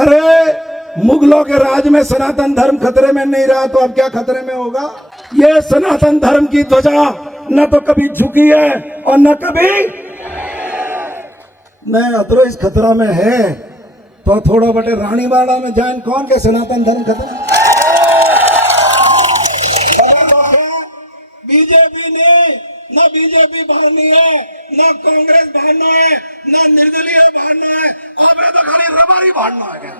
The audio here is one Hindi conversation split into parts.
अरे मुगलों के राज में सनातन धर्म खतरे में नहीं रहा तो अब क्या खतरे में होगा? ये सनातन धर्म की ध्वजा न तो कभी झुकी है और न कभी नहीं। अतरो इस खतरा में है तो थोड़ा बटे रानीवाड़ा में जान कौन के सनातन धर्म खतरा। बीजेपी ने न बीजेपी भावनी है, न कांग्रेस भावना है, न निर्दलीय भावना है, अब तो खाली रबारी भावना है।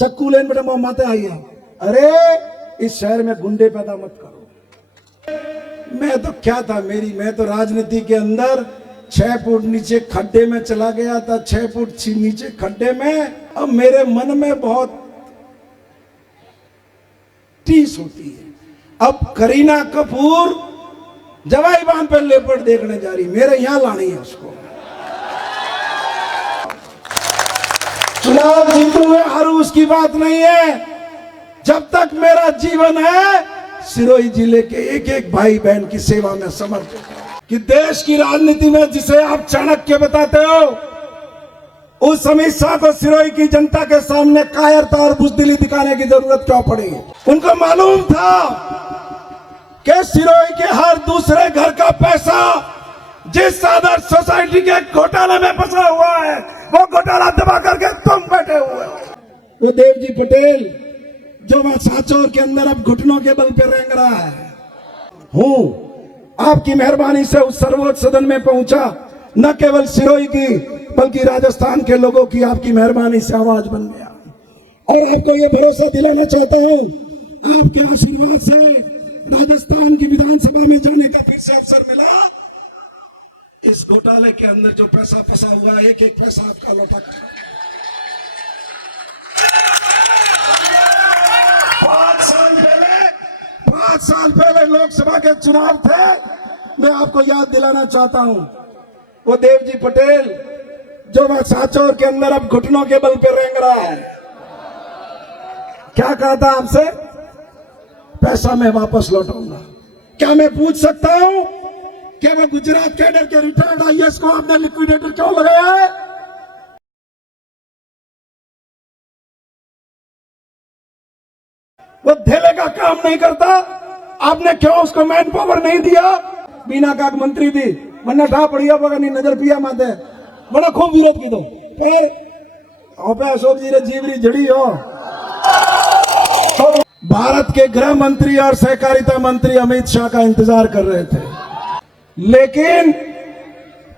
चक्कू लेन बेटे मोहम्मद आई है। अरे इस शहर में गुंडे पैदा मत करो। मैं तो क्या था मैं तो राजनीति के अंदर 6 फुट नीचे खड्डे में चला गया था, 6 फुट नीचे खड्डे में। अब मेरे मन में बहुत टीस होती है। अब करीना कपूर जवाई बांध पर लेपर्ड देखने जा रही, मेरे यहां लानी है उसको। चुनाव जीतू या हारू उसकी बात नहीं है। जब तक मेरा जीवन है सिरोही जिले के एक एक भाई बहन की सेवा में समर्पित है। कि देश की राजनीति में जिसे आप चाणक्य बताते हो, उस अमित शाह को सिरोही की जनता के सामने कायरता और बुजदिली दिखाने की जरूरत क्यों पड़ी? उनको मालूम था कि सिरोही के हर दूसरे घर का पैसा जिस आदर्श सोसाइटी के घोटाले में फंसा हुआ है, वो घोटाला दबा करके तुम बैठे हुए हो। तो देवजी पटेल जो मैं सांचौर के अंदर अब घुटनों के बल पे रेंग रहा है, हूं आपकी मेहरबानी से उस सर्वोच्च सदन में पहुंचा। न केवल सिरोही की बल्कि राजस्थान के लोगों की आपकी मेहरबानी से आवाज बन गया। और आपको यह भरोसा दिलाना चाहता हूं, आपके आशीर्वाद से राजस्थान की विधानसभा में जाने का फिर से अवसर मिला। इस घोटाले के अंदर जो पैसा फंसा हुआ है, एक एक पैसा आपका लौटा कर 5 साल पहले लोकसभा के चुनाव थे। मैं आपको याद दिलाना चाहता हूं, वो देवजी पटेल जो मैं सांचौर के अंदर अब घुटनों के बल पे रेंग रहा है, क्या कहा था आपसे? पैसा मैं वापस लौटाऊंगा। क्या मैं पूछ सकता हूं क्या वो गुजरात कैडर के रिटायर्ड आईएएस को आपने लिक्विडेटर क्यों लगाया है? वो धेले का काम नहीं करता, आपने क्यों उसको मैन पावर नहीं दिया? बीना का मंत्री थी, वरना ठा पड़िया बगा नहीं नजर पिया माते बड़ा खूब विरोध की दो फिर अशोक जी ने जीवरी जड़ी हो। तो भारत के गृह मंत्री और सहकारिता मंत्री अमित शाह का इंतजार कर रहे थे, लेकिन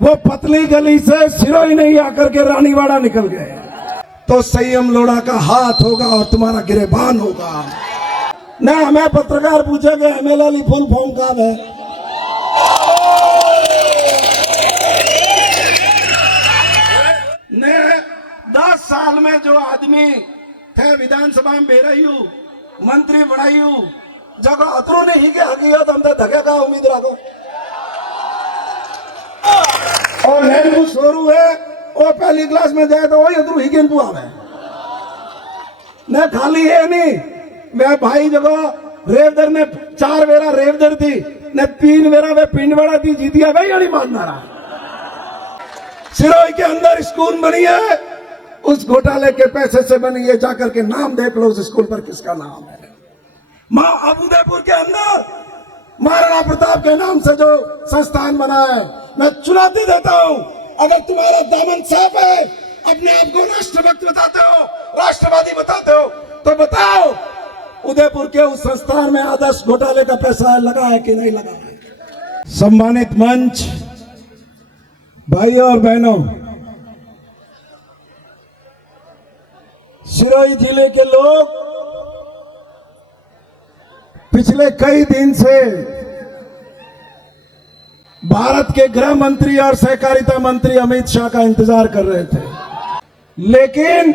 वो पतली गली से सिरोही नहीं आकर के रानीवाड़ा निकल गए। तो संयम लोढ़ा का हाथ होगा और तुम्हारा गिरेबान होगा। ना हमें पत्रकार पूछेंगे एमएलए फुल फॉर्म का है। ने 10 साल में जो आदमी थे विधानसभा में बेरही मंत्री बनाई जगह अतरो ने ही के हकीकत हम धके का उम्मीद रखो। और नैनू सोरू है वो पहली क्लास में जाए तो वही अतरू ही के आवे न खाली है नहीं। मैं भाई जगह रेवदर ने 4 वेरा रेवदर थी न 3 वेरा वे पिंडवाड़ा थी जीतिया भाई अड़ी मानना रहा। सिरोही के अंदर स्कूल बनी है, उस घोटाले के पैसे से बनी है। जाकर के नाम देख लो उस स्कूल पर किसका नाम है। मां अबूदयपुर के अंदर महाराणा प्रताप के नाम से जो संस्थान बना है, मैं चुनौती देता हूं, अगर तुम्हारा दामन साफ है, अपने आप को राष्ट्रभक्त बताते हो, राष्ट्रवादी बताते हो, तो बताओ उदयपुर के उस संस्थान में आदर्श घोटाले का पैसा लगा है कि नहीं लगा है? सम्मानित मंच, भाइयों और बहनों, सिरोही जिले के लोग पिछले कई दिन से भारत के गृह मंत्री और सहकारिता मंत्री अमित शाह का इंतजार कर रहे थे, लेकिन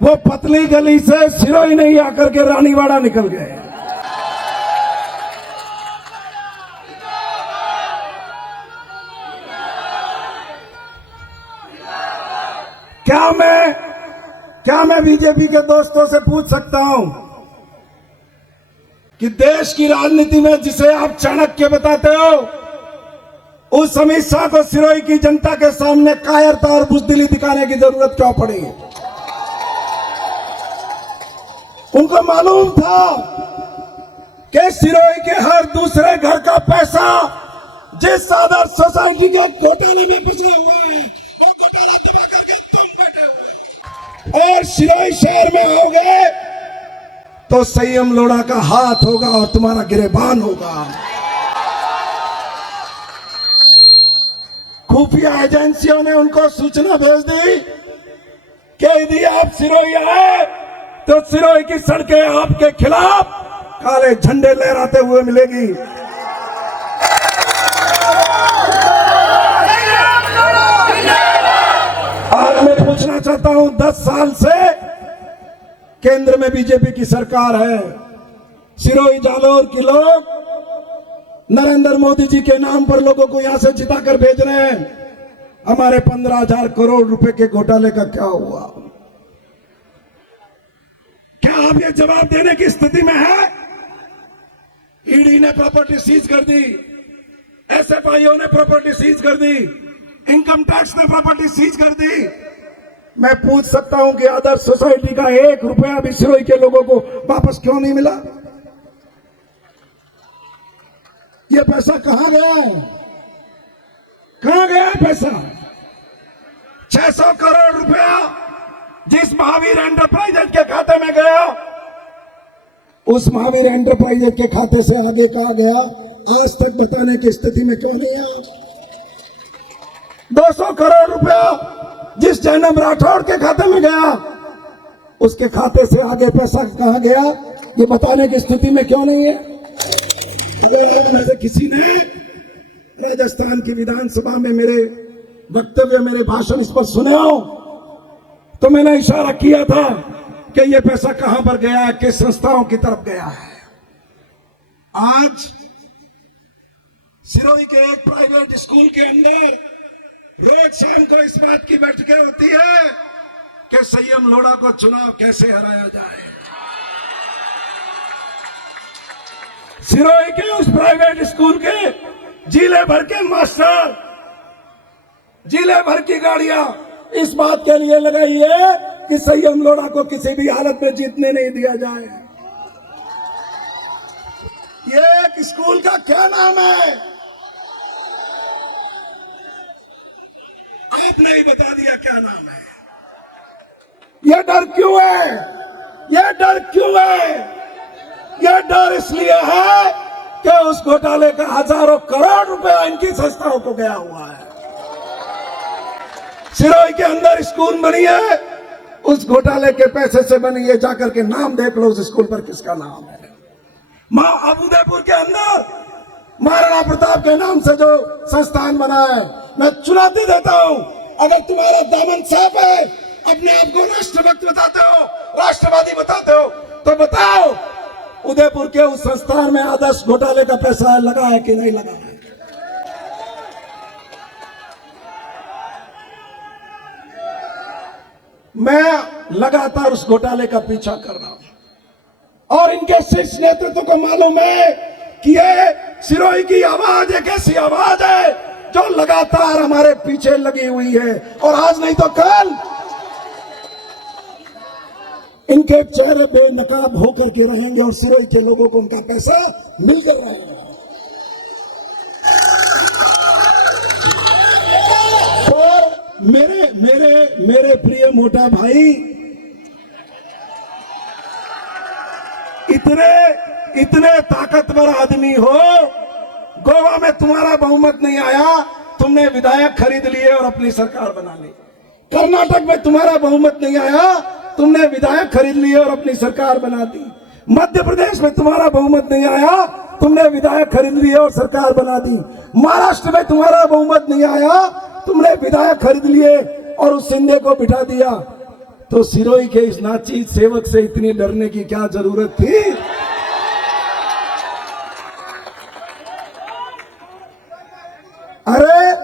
वो पतली गली से सिरोही नहीं आकर के रानीवाड़ा निकल गए। क्या मैं बीजेपी के दोस्तों से पूछ सकता हूं कि देश की राजनीति में जिसे आप चाणक्य बताते हो, उस अमित शाह को सिरोही की जनता के सामने कायरता और बुजदिली दिखाने की जरूरत क्यों पड़ी? उनको मालूम था कि सिरोही के हर दूसरे घर का पैसा जिस आदर्श सोसाइटी के घोटाले में पिछड़ा हुआ है, वो घोटाला दबा करके तुम बैठे हुए और सिरोही शहर में होगे तो संयम लोढ़ा का हाथ होगा और तुम्हारा गिरेबान होगा। खुफिया एजेंसियों ने उनको सूचना भेज दी कि यदि आप सिरोही आए तो सिरोही की सड़कें आपके खिलाफ काले झंडे लहराते हुए मिलेगी। आज मैं पूछना चाहता हूं, 10 साल से केंद्र में बीजेपी की सरकार है। सिरोही जालौर के लोग नरेंद्र मोदी जी के नाम पर लोगों को यहां से जिताकर भेज रहे हैं। हमारे 15,000 करोड़ रुपए के घोटाले का क्या हुआ? क्या आप ये जवाब देने की स्थिति में है? ईडी ने प्रॉपर्टी सीज कर दी, एसएफआईओ ने प्रॉपर्टी सीज कर दी, इनकम टैक्स ने प्रॉपर्टी सीज कर दी। मैं पूछ सकता हूं कि आदर्श सोसाइटी का 1 रुपया भी सिरोही के लोगों को वापस क्यों नहीं मिला? ये पैसा कहां गया है? कहां गया है पैसा? 600 करोड़ रुपया जिस महावीर एंटरप्राइजेज के खाते में गया, उस महावीर एंटरप्राइजेज के खाते से आगे कहा गया, आज तक बताने की स्थिति में क्यों नहीं है? 200 करोड़ रुपया जिस जैनब राठौड़ के खाते में गया, उसके खाते से आगे पैसा कहां गया, ये बताने की स्थिति में क्यों नहीं है? अगर में से किसी ने राजस्थान की विधानसभा में मेरे वक्तव्य, मेरे भाषण इस पर सुने हो, तो मैंने इशारा किया था कि यह पैसा कहां पर गया है, किस संस्थाओं की तरफ गया है। आज सिरोही के एक प्राइवेट स्कूल के अंदर रोज शाम को इस बात की बैठकें होती है कि संयम लोढ़ा को चुनाव कैसे हराया जाए। सिरोही के उस प्राइवेट स्कूल के जिले भर के मास्टर, जिले भर की गाड़ियां इस बात के लिए लगाई है कि संयम लोढ़ा को किसी भी हालत में जीतने नहीं दिया जाए। ये एक स्कूल का क्या नाम है? आपने ही बता दिया क्या नाम है। यह डर क्यों है? यह डर क्यों है? यह डर इसलिए है कि उस घोटाले का हजारों करोड़ रुपया इनकी संस्थाओं को गया हुआ है। सिरोही के अंदर स्कूल बनी है, उस घोटाले के पैसे से बनी है। जाकर के नाम देख लो उस स्कूल पर किसका नाम है। उदयपुर के अंदर महाराणा प्रताप के नाम से जो संस्थान बना है, मैं चुनौती देता हूं, अगर तुम्हारा दामन साफ है, अपने आप को राष्ट्रभक्त बताते हो, राष्ट्रवादी बताते हो, तो बताओ उदयपुर के उस संस्थान में आदर्श घोटाले का पैसा लगा है कि नहीं लगा है? मैं लगातार उस घोटाले का पीछा कर रहा हूं और इनके शीर्ष नेतृत्व को मालूम है कि ये सिरोही की आवाज एक ऐसी आवाज है जो लगातार हमारे पीछे लगी हुई है, और आज नहीं तो कल इनके चेहरे बेनकाब होकर के रहेंगे और सिरोही के लोगों को उनका पैसा मिलकर रहेगा। तो मेरे मेरे मेरे प्रिय मोटा भाई, इतने ताकतवर आदमी हो, गोवा में तुम्हारा बहुमत नहीं आया, तुमने विधायक खरीद लिए और अपनी सरकार बना ली। कर्नाटक में तुम्हारा बहुमत नहीं आया, तुमने विधायक खरीद लिए और अपनी सरकार बना दी। मध्य प्रदेश में तुम्हारा बहुमत नहीं आया, तुमने विधायक खरीद लिए और सरकार बना दी। महाराष्ट्र में तुम्हारा बहुमत नहीं आया, तुमने विधायक खरीद लिए और उस सिंधे को बिठा दिया। तो सिरोही के इस नाचीज सेवक से इतनी डरने की क्या जरूरत थी? अरे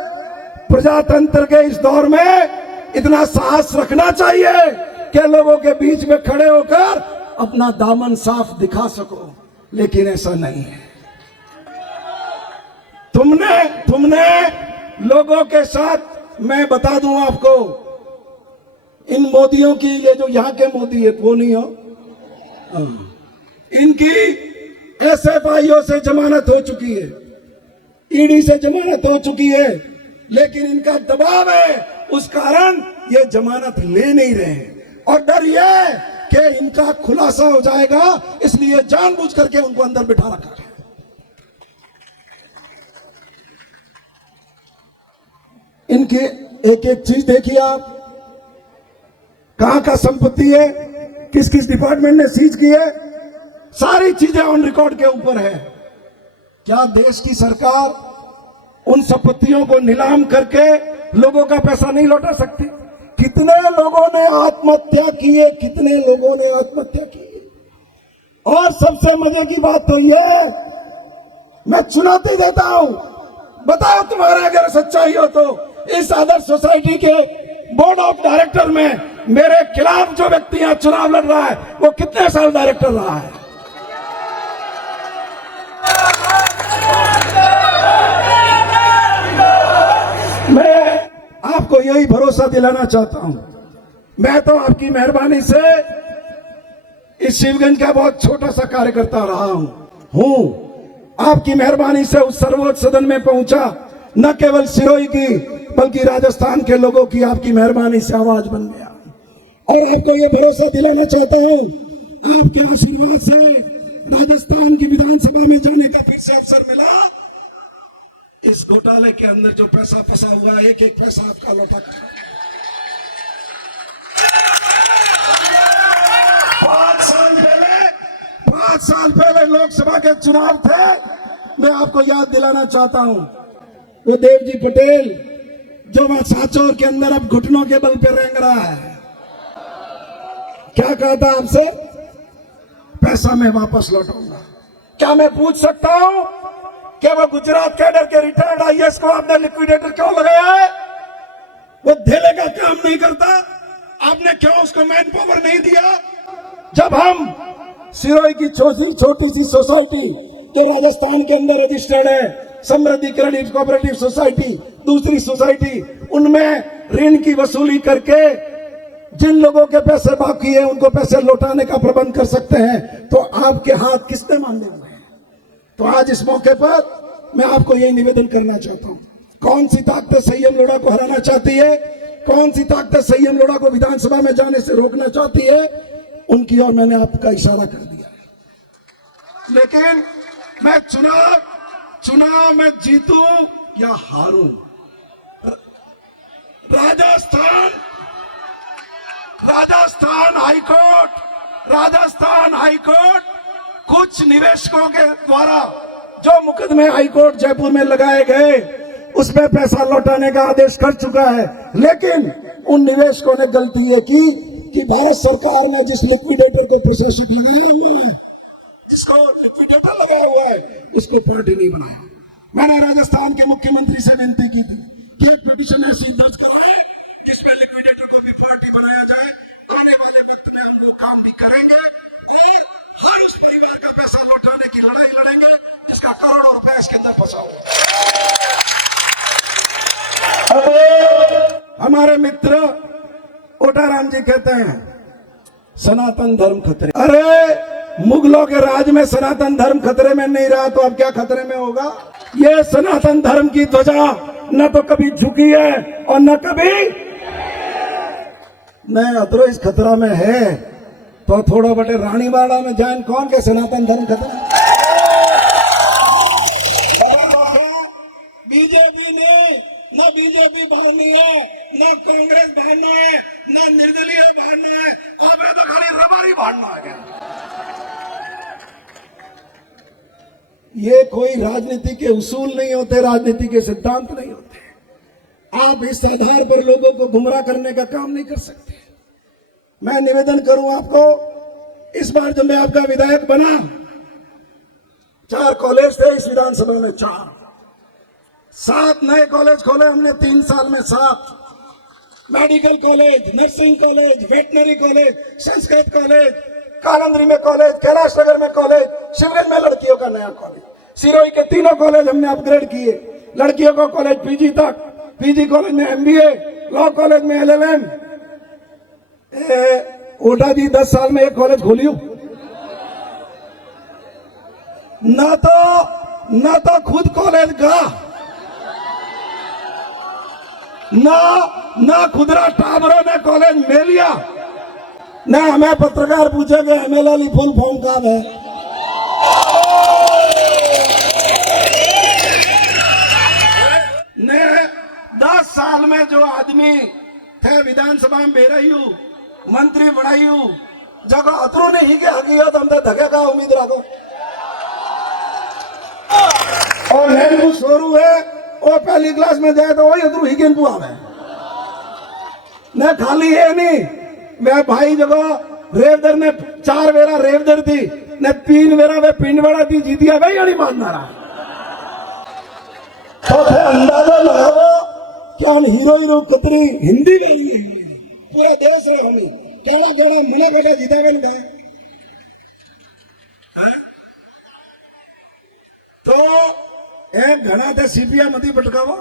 प्रजातंत्र के इस दौर में इतना साहस रखना चाहिए कि लोगों के बीच में खड़े होकर अपना दामन साफ दिखा सको, लेकिन ऐसा नहीं है। तुमने लोगों के साथ, मैं बता दूं आपको, इन मोदियों की, ये जो यहां के मोदी है वो नहीं हो, इनकी एसएफआईओ से जमानत हो चुकी है, ईडी से जमानत हो चुकी है, लेकिन इनका दबाव है, उस कारण ये जमानत ले नहीं रहे हैं। और डर ये कि इनका खुलासा हो जाएगा, इसलिए जानबूझ करके उनको अंदर बिठा रखा है। इनके एक एक चीज देखिए आप, कहां का संपत्ति है, किस किस डिपार्टमेंट ने सीज की है, सारी चीजें ऑन रिकॉर्ड के ऊपर है। क्या देश की सरकार उन संपत्तियों को नीलाम करके लोगों का पैसा नहीं लौटा सकती? कितने लोगों ने आत्महत्या की है, कितने लोगों ने आत्महत्या की है। और सबसे मजे की बात तो यह, मैं चुनौती देता हूं, बताओ तुम्हारा अगर सच्चाई हो तो इस आदर्श सोसाइटी के बोर्ड ऑफ डायरेक्टर में मेरे खिलाफ जो व्यक्ति यहां चुनाव लड़ रहा है वो कितने साल डायरेक्टर रहा है? मैं आपको यही भरोसा दिलाना चाहता हूं, मैं तो आपकी मेहरबानी से इस शिवगंज का बहुत छोटा सा कार्यकर्ता रहा हूं। आपकी मेहरबानी से उस सर्वोच्च सदन में पहुंचा, न केवल सिरोही की बल्कि राजस्थान के लोगों की आपकी मेहरबानी से आवाज बन गया। और आपको यह भरोसा दिलाना चाहता हूं, आपके आशीर्वाद से राजस्थान की विधानसभा में जाने का फिर से अवसर मिला। इस घोटाले के अंदर जो पैसा फंसा हुआ है, एक एक पैसा आपका लौटा कर 5 साल पहले लोकसभा के चुनाव थे। मैं आपको याद दिलाना चाहता हूं, वो देव जी पटेल जो वह सांचौर के अंदर अब घुटनों के बल पे रेंग रहा है, क्या कहा था आपसे? पैसा मैं वापस लौटाऊंगा। क्या मैं पूछ सकता हूं कि वो गुजरात कैडर के रिटायर्ड आईएएस को आपने लिक्विडेटर क्यों लगाया है? वो धेले का काम नहीं करता, आपने क्यों उसको मैन पावर नहीं दिया? जब हम सिरोही की छोटी सी सोसाइटी जो राजस्थान के अंदर रजिस्टर्ड है, समृद्धि क्रेडिट कोऑपरेटिव सोसाइटी, दूसरी सोसाइटी, उनमें ऋण की वसूली करके जिन लोगों के पैसे बाकी है उनको पैसे लौटाने का प्रबंध कर सकते हैं, तो आपके हाथ किसने मांगे हुए हैं? तो आज इस मौके पर मैं आपको यही निवेदन करना चाहता हूं, कौन सी ताकतें संयम लोढ़ा को हराना चाहती है, कौन सी ताकतें संयम लोढ़ा को विधानसभा में जाने से रोकना चाहती है, उनकी ओर मैंने आपका इशारा कर दिया है। लेकिन मैं चुनाव में जीतूं या हारूं, राजस्थान हाईकोर्ट कुछ निवेशकों के द्वारा जो मुकदमे हाईकोर्ट जयपुर में लगाए गए उसमें पैसा लौटाने का आदेश कर चुका है। लेकिन उन निवेशकों ने गलती ये की कि भारत सरकार ने जिस लिक्विडेटर को प्रशासक लगाया हुआ है, जिसको लिक्विडेटर लगाया हुआ है, उसको पार्टी नहीं बनाया। मैंने राजस्थान के मुख्यमंत्री से विनती की थी कि एक पिटीशन ऐसी दर्ज कराएं जिसमें लिक्विडेटर को भी पार्टी बनाया जाए। आने वाले वक्त में हम लोग काम भी करेंगे कि हर उस परिवार का पैसा लौटाने की लड़ाई लड़ेंगे जिसका करोड़ों रुपए इसके अंदर फंसा हुआ। हमारे मित्र ओटाराम जी कहते हैं सनातन धर्म खतरे। अरे मुगलों के राज में सनातन धर्म खतरे में नहीं रहा तो अब क्या खतरे में होगा? ये सनातन धर्म की ध्वजा न तो कभी झुकी है और न कभी नहीं। अतरो इस खतरा में है तो थोड़ा बटे रानीवाड़ा में जान कौन के सनातन धर्म खतरा। बीजेपी ने न बीजेपी भाड़नी है, न कांग्रेस भाड़ना है, न निर्दलीय भाड़ना है, अब तो खाली रबारी भाड़ना आ गया। ये कोई राजनीति के उसूल नहीं होते, राजनीति के सिद्धांत नहीं होते। आप इस आधार पर लोगों को गुमराह करने का काम नहीं कर सकते। मैं निवेदन करूं आपको, इस बार जब मैं आपका विधायक बना 4 कॉलेज थे इस विधानसभा में, 7 नए कॉलेज खोले हमने 3 साल में, 7 medical college, nursing college, veterinary college, Sanskrit college, Kalandri में कॉलेज, कैलाश नगर में कॉलेज, शिवगंज में लड़कियों का नया कॉलेज, सिरोही के 3 कॉलेज हमने अपग्रेड किए। लड़कियों का कॉलेज पीजी तक, पीजी कॉलेज में एमबीए, लॉ कॉलेज में एलएलएम। ओटा जी 10 साल में एक कॉलेज खोलियो, ना तो खुद कॉलेज का, ना खुदरा टाबरों ने कॉलेज में लिया, ना हमें पत्रकार पूछेंगे MLL फुल फॉर्म का है। ने 10 साल में जो आदमी थे विधानसभा में बेरही मंत्री बनाई जगह अतरू नहीं के हकीकत हम धके का उम्मीद रखो। और नैनू सोरू है वो पहली क्लास में जाए तो वही अतरू ही के बुआ में न खाली है नहीं। मैं भाई जगह रेवदर ने 4 वेरा रेवदर थी ने 3 वेरा वे पिंडवाड़ा थी जीतिया भाई अड़ी मानना रहा। तो थे अंदाजा लगाओ क्या हीरो कतरी हिंदी में ही पूरा देश है हमी केड़ा केड़ा मना बेटा जीता गए गए। तो एक घना थे सीपिया मती पटकावा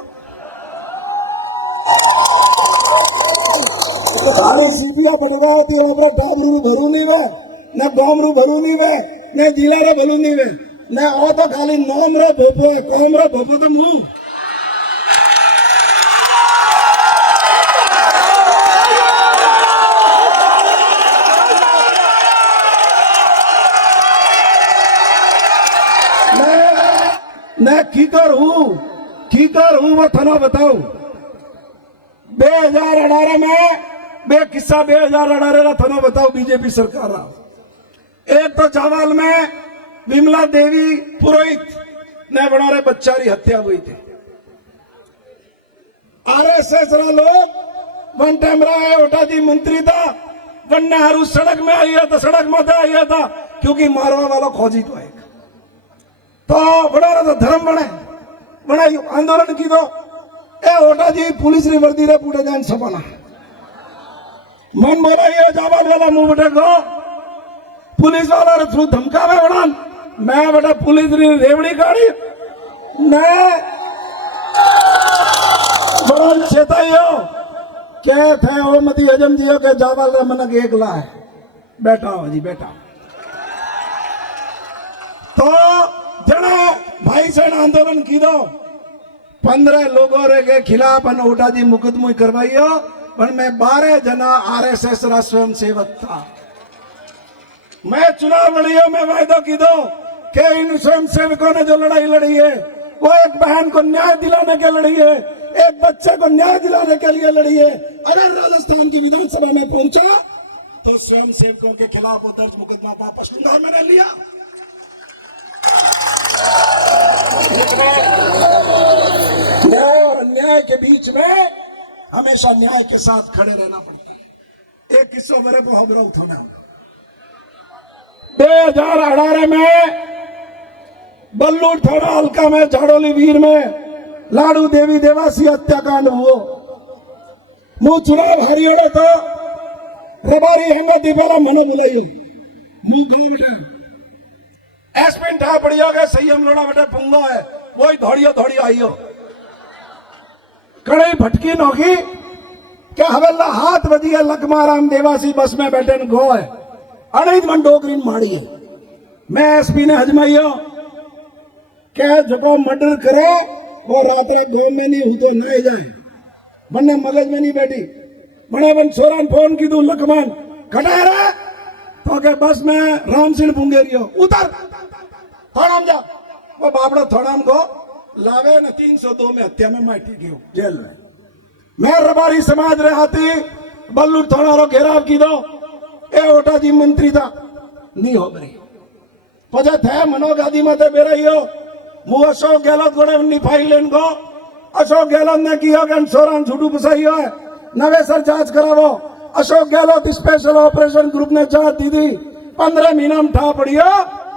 खाली सीपिया पटका होती है अपना डाबरू भरू नहीं वे न गोमरू भरू नहीं वे न जिला रे भरू नहीं वे न ओ तो खाली नोम रे भोपो है कौम रे भोपो तो मुंह मैं कीकर हूं वो थाना बताऊ 2018 में बे किस्सा 2018 का थाना बताओ बीजेपी सरकार एक तो चावल में विमला देवी पुरोहित ने बना रहे बच्चा की हत्या हुई थी। RSS लोग वन टाइम रहा ओटा जी मंत्री था वन्य हरू सड़क में आई था सड़क में आया था क्योंकि मारवा वाला खोजी तो एक तो बड़ा तो धर्म बने आंदोलन की तो ए ओटा जी पुलिस री वर्दी रे पूरे जान सपना मन बोला ये जाबाल वाला मुंह बटे गो पुलिस वाला रे थ्रू धमकावे बड़ा मैं बटा पुलिस री रेवड़ी गाड़ी मैं बड़ा चेताइयो क्या थे ओ मती हजम जियो के जाबाल रे मनक एकला है बैठा हो जी बैठा। तो जना भाई से आंदोलन की दो 15 लोगों रे के खिलाफ ओटा जी मुकदमा करवाइयो पर मैं 12 जना RSS रा स्वयं सेवक था। मैं चुनाव लड़ियो मैं वायदा की दो कि इन स्वयं सेवकों ने जो लड़ाई लड़ी है वो एक बहन को न्याय दिलाने के लड़ी है एक बच्चे को न्याय दिलाने के लिए लड़ी है। अगर राजस्थान की विधानसभा में पहुंचा तो स्वयं सेवकों के खिलाफ वो दर्ज मुकदमा वापस लूंगा मैंने लिया। न्याय और अन्याय के बीच में हमेशा न्याय के साथ खड़े रहना पड़ता है। एक किस्सा मेरे को हबरा उठाना 2018 में बल्लूर थाना हल्का में झाड़ोली वीर में लाडू देवी देवासी हत्याकांड हुआ। मु चुनाव हरियाणा तो रबारी हंगती पहला मने बुलाई एसपिन ठा बढ़िया गए संयम लोड़ा बेटे पुंगो है वही धोड़ी आइयो कड़े भटकी नौकी क्या हवेला हाथ बजी है लकमाराम देवासी बस में बैठे गो है अड़ीज मन डोकरी माड़ी है। मैं एसपी ने हजमाइयो क्या जो मर्डर करे वो रात रे गांव में नहीं हुई ना जाए बन्ने मगज में नहीं बैठी बने बन सोरान फोन की दू लकमान खड़ा रहा तो के बस में राम सिंह पुंगेरियो उतर थोड़ाम जा वो बापड़ा थोड़ाम को लावे न 302 में हत्या में माटी गयो जेल में। मैं रबारी समाज रे हाथी बल्लू थोड़ा रो घेराव की दो ए ओटा जी मंत्री था नहीं हो बरी पजे थे मनोगादी में बेरहियो मु अशोक गहलोत गोड़े उन्नी फाइल लेन को अशोक गहलोत ने किया कि सोरान झूठू फसाइयो है नवेसर जांच करावो। Ashok Gehlot special operation group ने जांच दी थी 15 महीना में ठा पड़ियो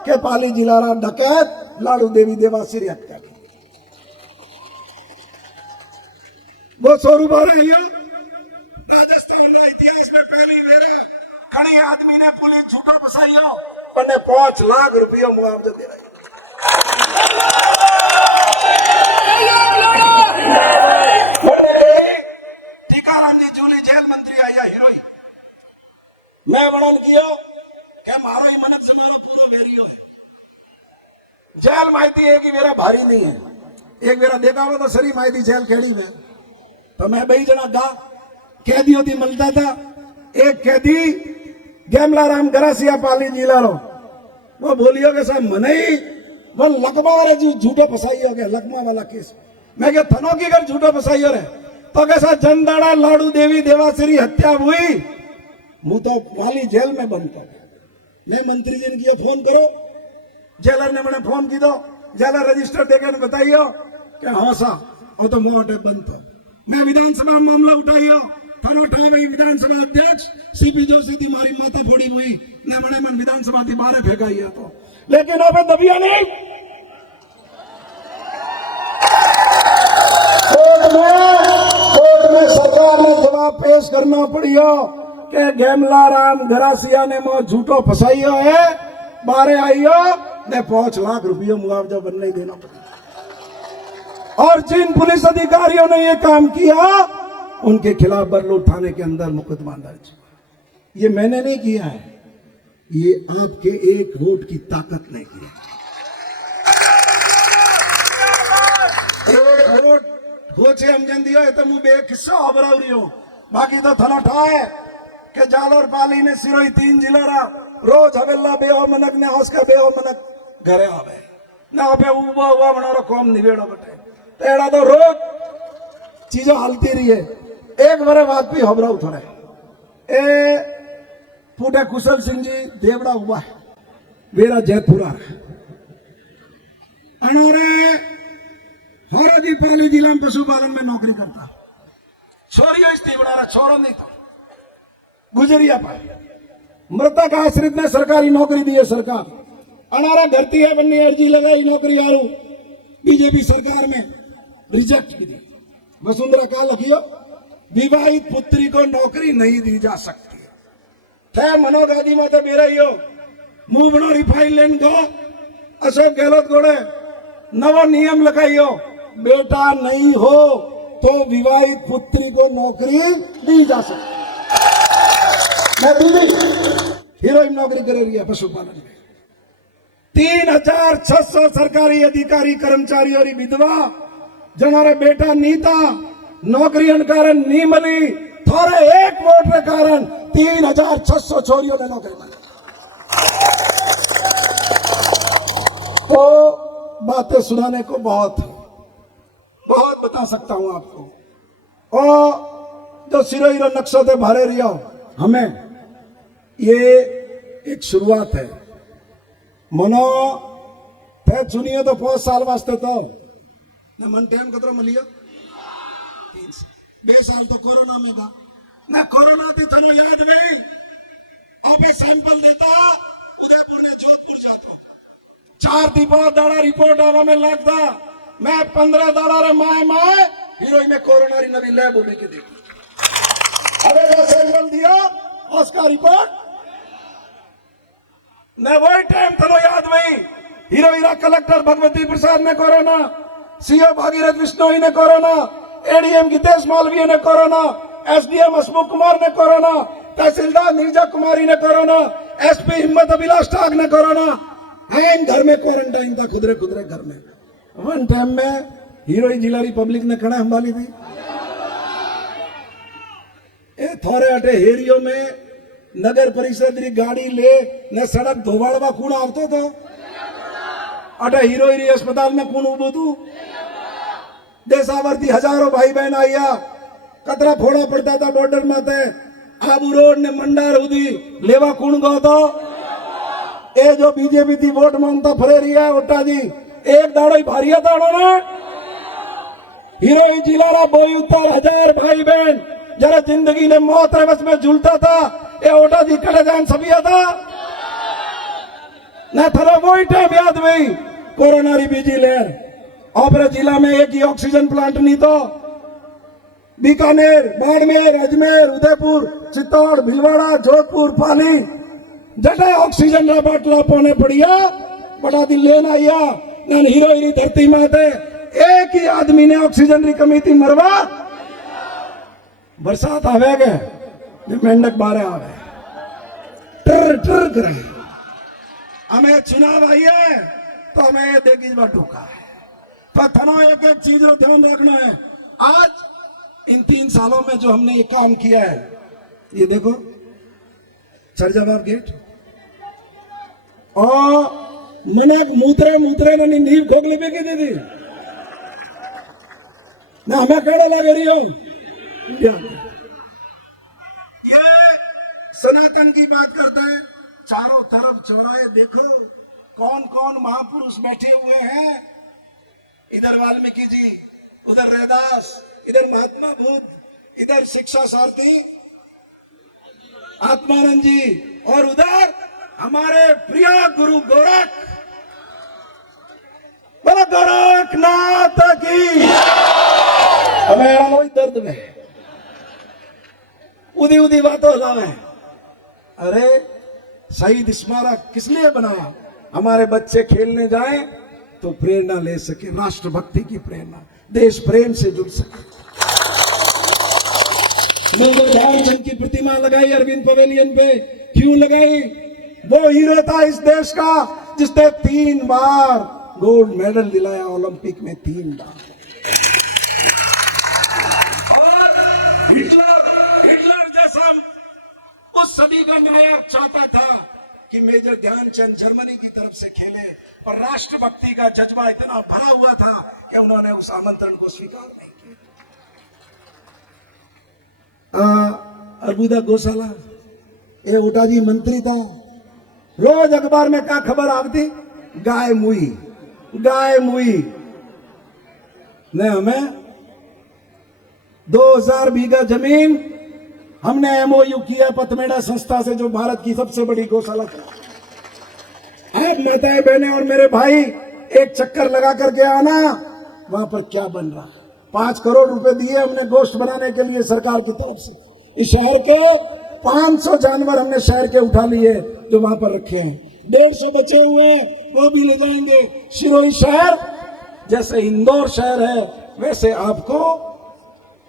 के पाली जिला डकैत लाडू देवी देवासी री हत्या की वो 100 रुपया राजस्थान रो इतिहास में पहली बेरा कई आदमी ने पुलिस झूठो फसाइयो बने 5 लाख रुपया मुआवजा दे रही। टीकाराम जी जूली जेल मंत्री आया हीरोई मैं वर्णन किया कि मारो ही मनक से मारो पूरा वेरियो है जेल माहिती है कि मेरा भारी नहीं है, एक मेरा देखा हुआ तो सरी माहिती जेल खेड़ी में तो मैं बही जना गा कैदियों थी मिलता था। एक कैदी गेमला राम गरासिया पाली जिला रो वो बोलियो के साहब मने ही वो लकमा वाले जी झूठो फसाई हो गया लकमा वाला केस। मैं क्या थनो की घर झूठो फसाई हो रहे तो कैसा जनदाड़ा लाडू देवी देवाश्री हत्या हुई मुंह तो वाली जेल में बंद कर। मैं मंत्री जी ने किया फोन करो, जेलर ने मैंने फोन की दो, जेलर रजिस्टर देकर बताइयो कि हाँ सा और तो मोटे बंद था। मैं विधानसभा में मामला उठाइयो थानो उठा वही विधानसभा अध्यक्ष सीपी जोशी थी मारी माता फोड़ी हुई ने मैंने मन विधानसभा थी बाहर फेंकाइया तो लेकिन अब दबिया नहीं। कोर्ट में सरकार ने जवाब पेश करना पड़ियो कि गेमला राम गरासिया ने मो झूठो फसाइयो है बारे आइयो ने 5 लाख रुपये मुआवजा बनने देना पड़ेगा। और जिन पुलिस अधिकारियों ने ये काम किया उनके खिलाफ बरलोट थाने के अंदर मुकदमा दर्ज। ये मैंने नहीं किया है, ये आपके एक वोट की ताकत ने किया। एक वोट होचे हम जन दिया तो मुंह बे किस्सा अबरावरी हो बाकी तो थना ठाए के जालोर पाली ने सिरोई 3 जिला रोज हवेला बेहो मनक ने हौस का बेहो मनक घरे आवे ना पे उबा हुआ बनारो कौम निवेड़ो बटे तेड़ा तो रोज चीजें हलती रही है। एक बार बात भी हबरा उठे ए पूटे कुशल सिंह जी देवड़ा हुआ है मेरा जयपुरा अनारे हौरादी पाली जिला में पशुपालन में नौकरी करता छोरियो इस तीवड़ा छोरा नहीं था गुजरिया पाए मृतक आश्रित ने सरकारी नौकरी दी है सरकार अनारा घरती है बन्नी अर्जी लगाई नौकरी आरू बीजेपी सरकार में रिजेक्ट की वसुंधरा का लखियो विवाहित पुत्री को नौकरी नहीं दी जा सकती है मनोगादी माता मेरा यो मुंह बनो रिफाइन लेन गो अशोक गहलोत गोड़े नवो नियम लगाइयो बेटा नहीं हो तो विवाहित पुत्री को नौकरी दी जा सकती है। हीरोइन नौकरी कर रही है पशुपालन में 3600 सरकारी अधिकारी कर्मचारी और विधवा जनारे बेटा नीता नौकरी कारण नहीं मिली थोड़े एक वोट के कारण 3600 छोरियों ने नौकरी मिली। तो बातें सुनाने को बहुत बता सकता हूं आपको और जो सिरोहिरो नक्शों से भरे रही हो हमें ये एक शुरुआत है मनो थे चुनियो तो 5 साल वास्ते तो न मन टाइम कतरो मिलियो 2 साल तो कोरोना में था ना कोरोना थी थनो याद नहीं आप सैंपल देता उदयपुर ने जोधपुर जाता 4 दिन बाद दाड़ा रिपोर्ट आवा में लगता मैं 15 दाड़ा रे माए हीरोई में कोरोना री नवी लैब उभी के देखी अबे वो सैंपल दिया उसका रिपोर्ट ने वही टाइम थनो याद नहीं हीरोईरा कलेक्टर भगवती प्रसाद ने कोरोना सीओ भागीरथ विष्णोई ने कोरोना एडीएम गीतेश मालवीय ने कोरोना एसडीएम हसमुख कुमार ने कोरोना तहसीलदार नीरजा कुमारी ने कोरोना एसपी हिम्मत अभिलाष टाग ने कोरोना हम घर में क्वारंटाइन था खुदरे घर में वन टाइम में हीरोई जिला रिपब्लिक ने कड़ा संभाली थी ए थोड़े अटे हेरियो में नगर परिषद री गाड़ी ले न सड़क धोवाड़वा कूण आवतो तो अटे हीरोई अस्पताल में कूण उबो तू देशावर्ती हजारों भाई बहन आया कतरा फोड़ा पड़ता था बॉर्डर माते आबू रोड ने मंडार उदी लेवा कूण गो तो ए जो बीजेपी थी वोट मांगता फरे रिया ओटा जी एक दाड़ो ही भारिया दाड़ो ना हीरोई जिलारा बोई उत्तर 1000 भाई बहन जरा जिंदगी ने मौत रवस में झूलता था ये ओटा जी कड़े जान सबिया था ना थरो वही टाइम याद वही कोरोना री बीजी लहर आपरे जिला में एक ही ऑक्सीजन प्लांट नहीं तो बीकानेर बाड़मेर अजमेर उदयपुर चित्तौड़ भीलवाड़ा जोधपुर पाली जटे ऑक्सीजन रा बाटला पौने पड़िया बड़ा दिन लेना आया नन हीरोई धरती माते एक ही आदमी ने ऑक्सीजन री कमी थी मरवा बरसात आवे गए मेंढक बारे आवे टर करे हमें चुनाव आइए तो हमें ये देखिए इस बार ठोका है। पथनो एक एक चीज को ध्यान रखना है। आज इन 3 सालों में जो हमने ये काम किया है, ये देखो सरजवाब गेट और मैंने मूत्रे ने नींव खोखले पे के दे दी ना, हमें केड़ा लग रही हो। ये सनातन की बात करते हैं। चारों तरफ चौराहे देखो, कौन कौन महापुरुष बैठे हुए हैं। इधर वाल्मीकि जी, उधर रैदास, इधर महात्मा बुद्ध, इधर शिक्षा सारथी आत्मानंद जी और उधर हमारे प्रिय गुरु गोरख, बोलो गोरखनाथ की। हमें वही दर्द में उदी उदी बातों है। अरे शहीद स्मारक किस लिए बनाया? हमारे बच्चे खेलने जाएं तो प्रेरणा ले सके, राष्ट्रभक्ति की प्रेरणा, देश प्रेम से जुड़ सके। ध्यानचंद की प्रतिमा लगाई अरविंद पवेलियन पे, क्यों लगाई? वो हीरो था इस देश का जिसने 3 बार गोल्ड मेडल दिलाया ओलंपिक में, 3 बार। और हिटलर जैसा उस सदी का नायक चाहता था कि मेजर ध्यानचंद जर्मनी की तरफ से खेले, और राष्ट्रभक्ति का जज्बा इतना भरा हुआ था कि उन्होंने उस आमंत्रण को स्वीकार नहीं किया। अर्बुदा गौशाला, ये उटा जी मंत्री था, रोज अखबार में क्या खबर आती? गाय मुई, गाय मुई ने। हमें 2000 बीघा जमीन हमने एमओयू किया पथमेड़ा संस्था से, जो भारत की सबसे बड़ी गौशाला है। आप माताएं बहनें और मेरे भाई एक चक्कर लगा करके आना, वहां पर क्या बन रहा है। 5 करोड़ रुपए दिए हमने गोश्त बनाने के लिए सरकार की तरफ से। इस शहर के 500 जानवर हमने शहर के उठा लिए जो वहां पर रखे हैं। 150 बचे हुए वो भी ले जाएंगे। सिरोही शहर जैसे इंदौर शहर है, वैसे आपको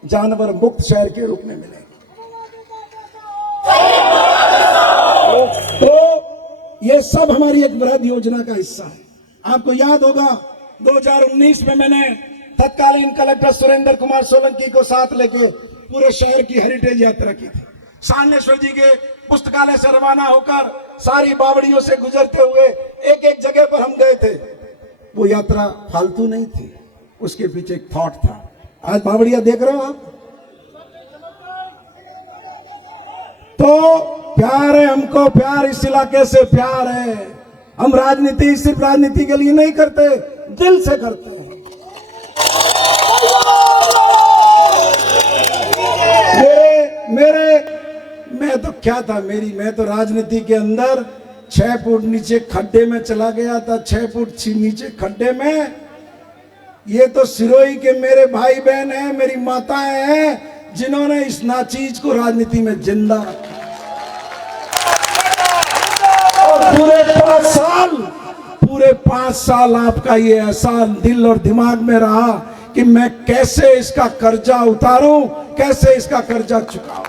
जानवर मुक्त शहर के रूप में मिलेगा। तो ये सब हमारी एक बृहद योजना का हिस्सा है। आपको याद होगा 2019 में मैंने तत्कालीन कलेक्टर सुरेंद्र कुमार सोलंकी को साथ लेके पूरे शहर की हेरिटेज यात्रा की थी। सान्नेश्वर जी के पुस्तकालय से रवाना होकर सारी बावड़ियों से गुजरते हुए एक एक जगह पर हम गए थे। वो यात्रा फालतू नहीं थी, उसके पीछे एक थॉट था। आज बावड़िया देख रहे हो आप, तो प्यार है हमको, प्यार इस इलाके से प्यार है। हम राजनीति सिर्फ राजनीति के लिए नहीं करते, दिल से करते हैं। मैं तो क्या था, मैं तो राजनीति के अंदर 6 फुट नीचे खड्डे में चला गया था, 6 फुट नीचे खड्डे में। ये तो सिरोही के मेरे भाई बहन हैं, मेरी माताएं हैं, जिन्होंने इस नाचीज को राजनीति में जिंदा रखा। और पूरे 5 साल आपका ये एहसास दिल और दिमाग में रहा कि मैं कैसे इसका कर्जा उतारूं, कैसे इसका कर्जा चुकाऊं।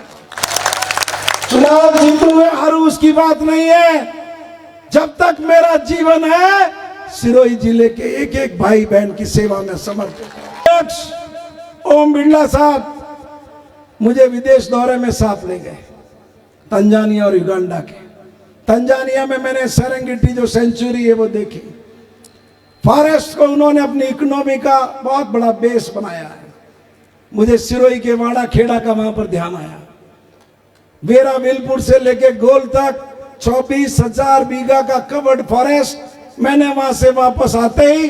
चुनाव जीतू है हारू उसकी बात नहीं है। जब तक मेरा जीवन है, सिरोही जिले के एक एक भाई बहन की सेवा में समर्पित। ओम बिरला साहब मुझे विदेश दौरे में साथ ले गए, तंजानिया और युगांडा के। तंजानिया में मैंने सेरेंगेटी जो सेंचुरी है वो देखी। फॉरेस्ट को उन्होंने अपनी इकोनॉमी का बहुत बड़ा बेस बनाया है। मुझे सिरोही के वाड़ा खेड़ा का वहां पर ध्यान आया। बेरा विलपुर से लेके गोल तक 24,000 बीघा का कवर्ड फॉरेस्ट। मैंने वहां से वापस आते ही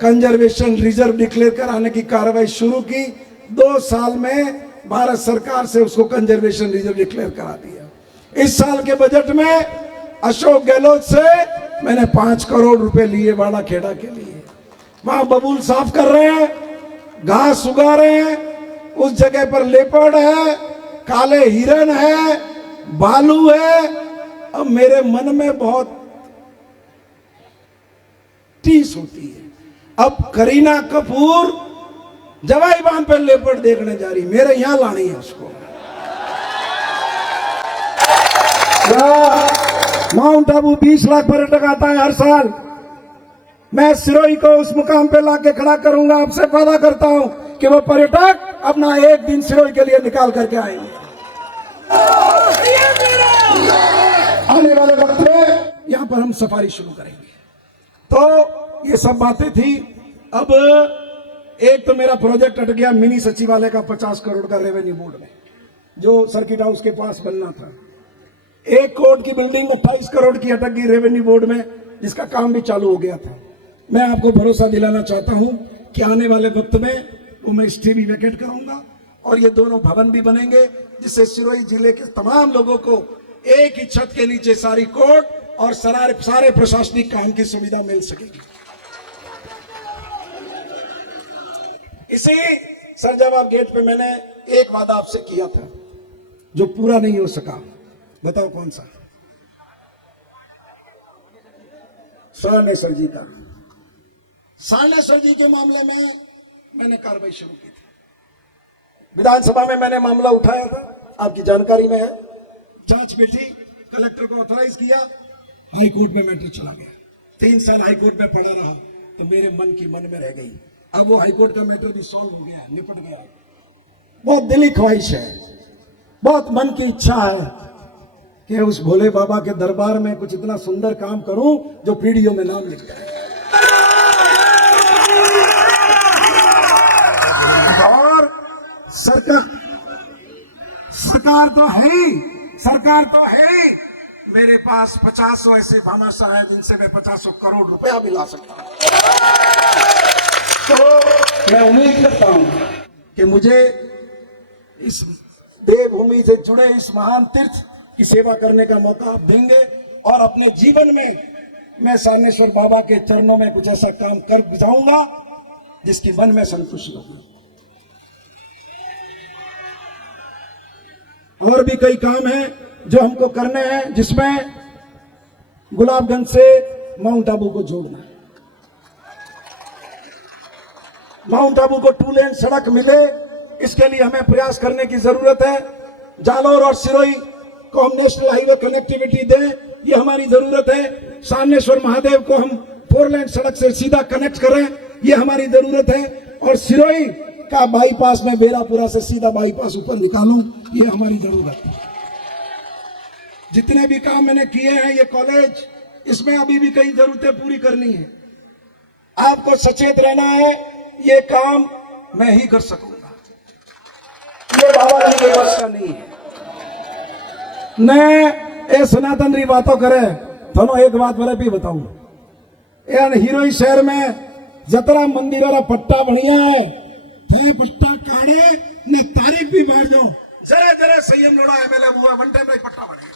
कंजर्वेशन रिजर्व डिक्लेयर कराने की कार्रवाई शुरू की। 2 साल में भारत सरकार से उसको कंजर्वेशन रिजर्व डिक्लेयर करा दिया। इस साल के बजट में अशोक गहलोत से मैंने 5 करोड़ रुपए लिए वाड़ा खेड़ा के लिए। वहां बबूल साफ कर रहे हैं, घास उगा रहे हैं। उस जगह पर लेपर्ड है, काले हिरन है, भालू है। अब मेरे मन में बहुत टीस होती है। अब करीना कपूर जवाई बांध पर लेपर्ड देखने जा रही, मेरे यहां लानी है उसको। माउंट आबू 20 लाख पर्यटक आता है हर साल। मैं सिरोही को उस मुकाम पे लाके खड़ा करूंगा। आपसे वादा करता हूं कि वो पर्यटक अपना एक दिन सिरोही के लिए निकाल करके आएंगे। आने वाले वक्त में यहां पर हम सफारी शुरू करेंगे। तो ये सब बातें थी। अब एक तो मेरा प्रोजेक्ट अट गया मिनी सचिवालय का 50 करोड़ का रेवेन्यू बोर्ड में, जो सर्किट हाउस के पास बनना था। 1 करोड़ की बिल्डिंग 28 करोड़ की अटक गई रेवेन्यू बोर्ड में, जिसका काम भी चालू हो गया था। मैं आपको भरोसा दिलाना चाहता हूं कि आने वाले वक्त में वो मैं स्टे भी वैकेट करूंगा और ये दोनों भवन भी बनेंगे, जिससे सिरोही जिले के तमाम लोगों को एक ही छत के नीचे सारी कोर्ट और सारे प्रशासनिक काम की सुविधा मिल सकेगी। इसी सर जवाब गेट पे मैंने एक वादा आपसे किया था जो पूरा नहीं हो सका। बताओ कौन सा? सारनेश्वर जी का। सारनेश्वर जी के मामले में मैंने कार्रवाई शुरू की थी। विधानसभा में मैंने मामला उठाया था, आपकी जानकारी में है। जांच बैठी, कलेक्टर को ऑथराइज किया, हाई कोर्ट में मैटर चला गया। 3 साल हाई कोर्ट में पड़ा रहा तो मेरे मन की मन में रह गई। अब वो हाई कोर्ट का मैटर भी सॉल्व हो गया, निपट गया। बहुत दिली ख्वाहिश है, बहुत मन की इच्छा है कि उस भोले बाबा के दरबार में कुछ इतना सुंदर काम करूं जो पीढ़ियों में नाम लिख जाए। और सरकार तो है ही, सरकार तो है ही। मेरे पास 50 ऐसे भामाशाह है जिनसे मैं 50 करोड़ रुपया भी ला सकता हूं। तो मैं उम्मीद करता हूं कि मुझे इस देवभूमि से जुड़े इस महान तीर्थ की सेवा करने का मौका आप देंगे और अपने जीवन में मैं सारनेश्वर बाबा के चरणों में कुछ ऐसा काम कर जाऊंगा जिसकी मन में संतुष्टि होगी। और भी कई काम हैं जो हमको करने हैं, जिसमें गुलाबगंज से माउंट आबू को जोड़ना है। माउंट आबू को 2 लेन सड़क मिले, इसके लिए हमें प्रयास करने की जरूरत है। जालौर और सिरोही को हम नेशनल हाईवे कनेक्टिविटी दें, ये हमारी जरूरत है। सारनेश्वर महादेव को हम 4 लेन सड़क से सीधा कनेक्ट करें, ये हमारी जरूरत है। और सिरोही का बाईपास में बेरापुरा से सीधा बाईपास ऊपर निकालूं, ये हमारी जरूरत है। जितने भी काम मैंने किए हैं, ये कॉलेज, इसमें अभी भी कई जरूरतें पूरी करनी है। आपको सचेत रहना है, ये काम मैं ही कर सकूंगा, ये बाबा जी के बस का नहीं है। ने ए सनातन री बातों करे थोनो एक बात मेरे भी बताऊं, यार हिरोई शहर में जतरा मंदिरों का पट्टा बढ़िया है, थे पट्टा काढ़े ने तारीख भी बाढ़ जाओ, जरा जरा संयम लोड़ा एमएलए हुआ वन टाइम में पट्टा बढ़े।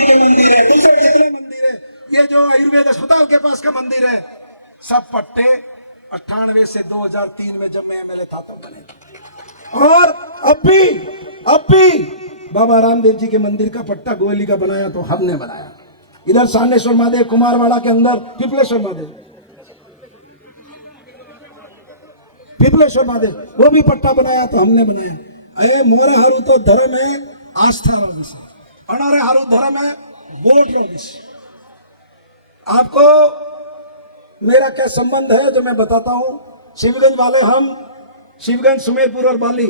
के मंदिर है, दूसरे जितने मंदिर है, ये जो आयुर्वेद अस्पताल के पास का मंदिर है, सब पट्टे 98 से 2003 में जब मैं एमएलए था तब बने। और अब भी बाबा रामदेव जी के मंदिर का पट्टा गोयली का बनाया तो हमने बनाया। इधर सारनेश्वर महादेव कुमारवाड़ा के अंदर पिपलेश्वर महादेव वो भी पट्टा बनाया तो हमने बनाया। अरे मोरे हारू तो धर्म है आस्था रो विषय, अनारे हारू धर्म है वोट रो विषय। आपको मेरा क्या संबंध है जो मैं बताता हूं। शिवगंज वाले हम, शिवगंज, सुमेरपुर और बाली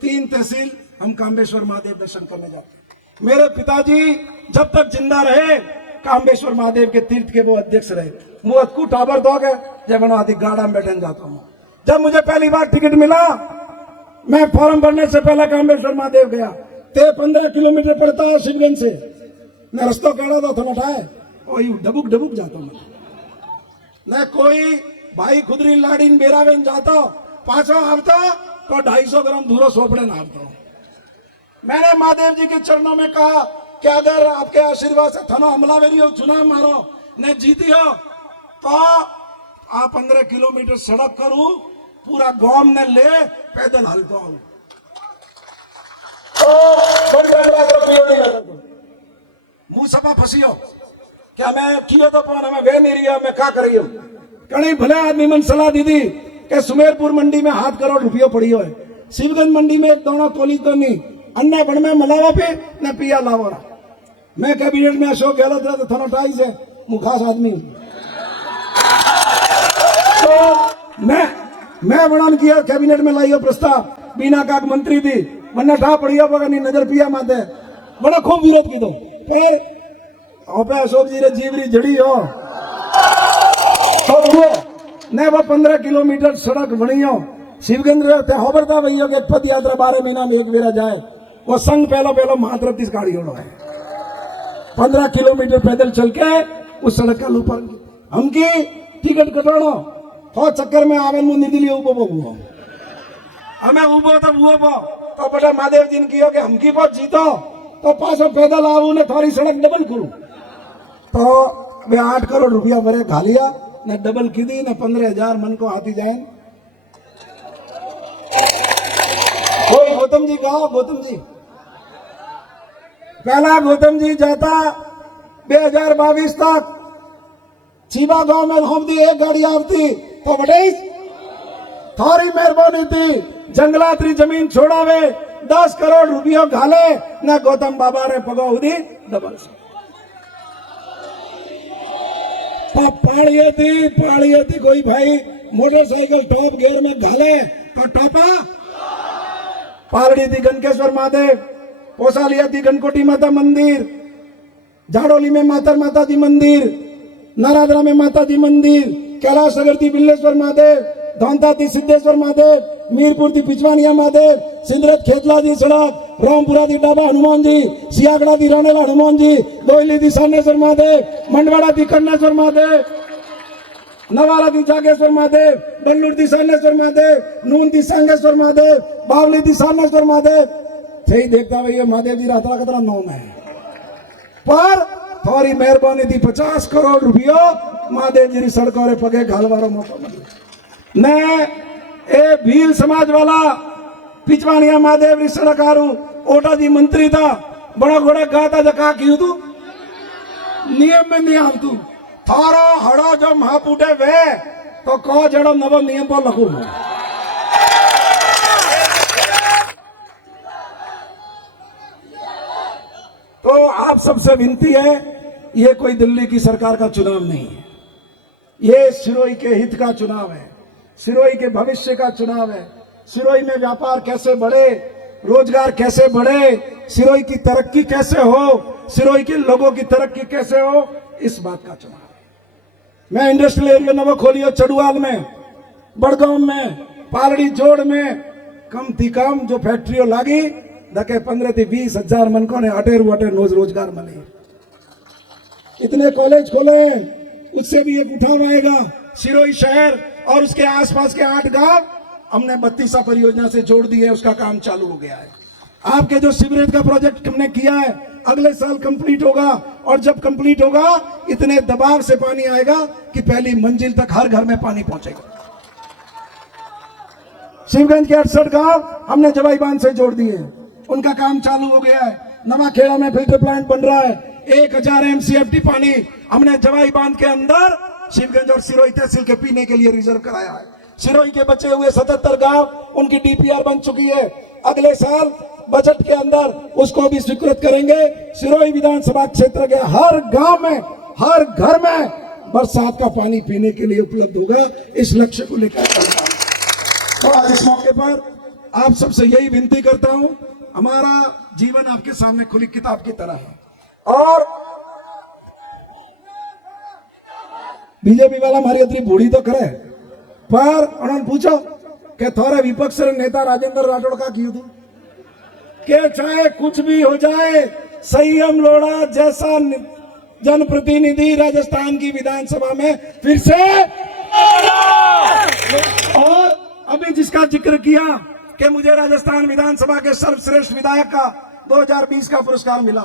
3 तहसील हम काम्बेश्वर महादेव दर्शन करने जाते हैं। मेरे पिताजी जब तक जिंदा रहे काम्बेश्वर महादेव के तीर्थ के वो अध्यक्ष रहे। मुझको टाबर दो गए जब बना आदि गाड़ा में बैठने जाता हूँ। जब मुझे पहली बार टिकट मिला, मैं फॉर्म भरने से पहले काम्बेश्वर महादेव गया। 15 किलोमीटर पड़ता है शिवगंज से। मैं रास्ता काढ़ा था उठाए वही डबुक डबुक जाता हूँ। न कोई भाई खुदरी लाड़ीन बेरावेन जाता हो, 5 आवता तो 250 ग्राम धूरो सोपड़े न आवता हूँ। मैंने महादेव जी के चरणों में कहा कि अगर आपके आशीर्वाद से थाना हमलावेरी हो, चुनाव मारो ने जीती हो तो आप 15 किलोमीटर सड़क करूं, पूरा गांव ने ले पैदल हल्को आऊ। मुंह सपा फंसियो क्या मैं कियो तो कौन हमें वे नहीं रही मैं क्या करी हूं। कहीं भले आदमी मन सलाह दी थी कि सुमेरपुर मंडी में 7 करोड़ रुपये पड़ी हो, शिवगंज मंडी में 1 दाना तोली तो नहीं, अन्ना बड़ में मलावा पे न पिया लावरा। मैं कैबिनेट में अशोक गहलोत रहा तो थाना 28 है, मैं खास आदमी हूं। तो मैं वर्णन किया कैबिनेट में लाइयो प्रस्ताव, बीना काक मंत्री थी वरना ठा पड़िया बगा नहीं नजर पिया माते बड़ा खूब विरोध की दो फिर अशोक जी रे जीवरी जड़ी हो तो वो ने वो 15 किलोमीटर सड़क बनी हो शिवगंज खबर था भैया कि पद यात्रा 12 महीना में एक बेरा जाए, वो संग पहला महात्र 30 गाड़ी होना है 15 किलोमीटर पैदल चल के उस सड़क का ऊपर हमकी टिकट कटानो तो चक्कर में आवे मुंह निकली उबो बबुओ हमें उबो तो वो तो बेटा महादेव जी ने किया कि हमकी बहुत जीतो तो 500 पैदल आऊ ने थोड़ी सड़क डबल करूं तो वे 8 करोड़ रुपया भरे खा लिया न डबल की दी न 15,000 मन को आती जाए। गौतम जी कहा गौतम जी पहला गौतम जी जाता 2022 तक चीबा गांव में हम दी एक गाड़ी आवती तो बड़े थारी मेहरबानी थी जंगलातरी जमीन छोड़ावे 10 करोड़ रुपया घाले न गौतम बाबा रे पगौदी डबल पाड़िए थी कोई भाई मोटरसाइकिल टॉप गियर में घाले तो टॉपा पालड़ी थी गणकेश्वर महादेव, पोसा लिया थी गणकोटी माता मंदिर, झाड़ोली में माता जी मंदिर, नारादरा में माता जी मंदिर, कैलाश नगर थी बिल्लेश्वर महादेव, धौंता थी सिद्धेश्वर महादेव, मीरपुर थी पिछवानिया महादेव, सिंदरत खेतला थी सड़क, रामपुरा थी डाबा हनुमान जी, सियागड़ा थी रानेला हनुमान जी, दोयली थी सानेश्वर महादेव, मंडवाड़ा थी कर्णेश्वर महादेव, नवाला थी जागेश्वर महादेव, बल्लूर थी सानेश्वर महादेव, नून थी सांगेश्वर महादेव, बावली थी सानेश्वर महादेव। सही देखता भैया महादेव जी रात्रा कतरा नाम है पर थोड़ी मेहरबानी थी 50 करोड़ रुपया महादेव जी सड़कों रे पगे घालवारो मौका मिले ने ए भील समाज वाला पिछवानिया महादेव री सड़क आरू ओटा जी मंत्री था बड़ा घोड़ा गाता जका की तू नियम में नहीं आव तू थारा हड़ो जो महापुटे वे तो को जड़ो नवो नियम पर लगू तो आप सबसे विनती है ये कोई दिल्ली की सरकार का चुनाव नहीं है, ये सिरोही के हित का चुनाव है, सिरोही के भविष्य का चुनाव है, सिरोही में व्यापार कैसे बढ़े, रोजगार कैसे बढ़े, सिरोही की तरक्की कैसे हो, सिरोही के लोगों की तरक्की कैसे हो, इस बात का चुनाव है। मैं इंडस्ट्रियल एरिया नवा खोलियो चड़ुआल में, बड़गांव में, पालड़ी जोड़ में कम थी कम जो फैक्ट्रियों लागी दके 15 से 20 हजार मन को ने अटेर रोजगार मिले, इतने कॉलेज खोले उससे भी एक उठाव आएगा। सिरोही शहर और उसके आसपास के 8 गांव हमने 32 परियोजना से जोड़ दिए, उसका काम चालू हो गया है। आपके जो सीवरेज का प्रोजेक्ट हमने किया है अगले साल कंप्लीट होगा और जब कंप्लीट होगा इतने दबाव से पानी आएगा कि पहली मंजिल तक हर घर में पानी पहुंचेगा। शिवगंज के 68 गांव हमने जवाई बांध से जोड़ दिए, उनका काम चालू हो गया है। नवाखेड़ा में फिल्टर प्लांट बन रहा है, 1000 MCFT पानी हमने जवाई बांध के अंदर शिवगंज और सिरोही तहसील के पीने के लिए रिजर्व कराया है। सिरोही के बचे हुए 77 गांव उनकी DPR बन चुकी है, अगले साल बजट के अंदर उसको भी स्वीकृत करेंगे। सिरोही विधानसभा क्षेत्र के हर गांव में हर घर में बरसात का पानी पीने के लिए उपलब्ध होगा, इस लक्ष्य को लेकर चलता हूं। तो आज इस मौके पर आप सबसे यही विनती करता हूं, हमारा जीवन आपके सामने खुली किताब की तरह है और बीजेपी वाला हमारी अतरी बूढ़ी तो करे पर उन्होंने पूछो कि थोड़ा विपक्ष नेता राजेंद्र राठौड़ का किया तू के चाहे कुछ भी हो जाए संयम लोड़ा जैसा जनप्रतिनिधि राजस्थान की विधानसभा में फिर से। और अभी जिसका जिक्र किया कि मुझे राजस्थान विधानसभा के सर्वश्रेष्ठ विधायक का 2020 का पुरस्कार मिला,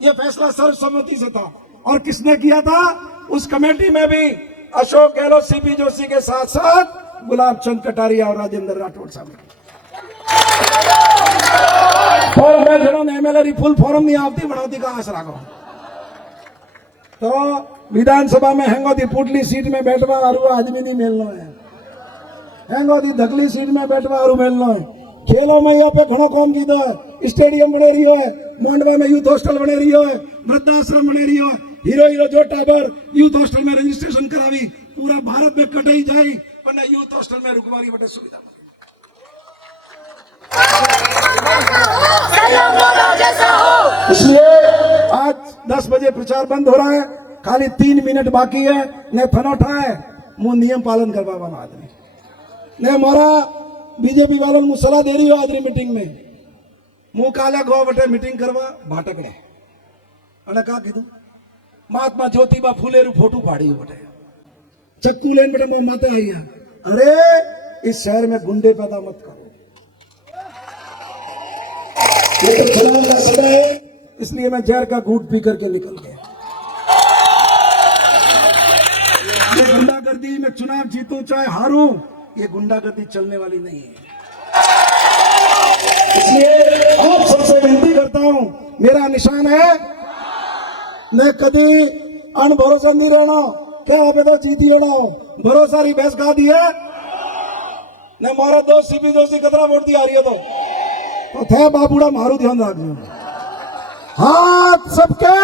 यह फैसला सर्वसम्मति से था और किसने किया था? उस कमेटी में भी अशोक गहलोत, सीपी जोशी के साथ साथ गुलाब चंद कटारिया और राजेंद्र राठौड़ साहब। और मैं जड़ों MLA फुल फॉर्म नहीं आवती बढ़ोती का आस रखो तो विधानसभा में हेंगोती पुटली सीट में बैठवा आदमी नहीं मिलना है, हेंगोती धकली सीट में बैठवा मिलना है। खेलों में यहाँ पे घणो काम कीधो है, स्टेडियम बने रही है, मांडवा में यूथ हॉस्टल बने रही है, वृद्धाश्रम बने रही है, हीरो हीरो जो टाबर यूथ हॉस्टल में रजिस्ट्रेशन करावी पूरा भारत में कटाई जाए पर यूथ हॉस्टल में रुकवारी बटे सुविधा। इसलिए आज 10 बजे प्रचार बंद हो रहा है, खाली 3 मिनट बाकी है। ने फनोठा है मु नियम पालन करवा आदमी ने मारा बीजेपी वालों मु सलाह दे रही हो आज मीटिंग में मु काला गो बटे मीटिंग करवा भाटकड़े अने का कीधु महात्मा ज्योतिबा फूले रू फोटो फाड़ी बटे चक्कू लेन बटे मो माता आई है। अरे इस शहर में गुंडे पैदा मत करो, ये तो चुनाव का समय है, इसलिए मैं जहर का घूंट पी करके निकल गया। ये गुंडागर्दी में चुनाव जीतूं चाहे हारूं, ये गुंडागर्दी चलने वाली नहीं है। इसलिए आप सबसे विनती करता हूं, मेरा निशान है मैं कभी अनभरोसा नहीं रहना, क्या आप तो जीती होना भरोसा री बहस गा दी है ने मारा दोस्त सीपी जोशी कतरा वोट दी आ रही है तो थे बाबूड़ा मारू ध्यान रखना हाथ सबके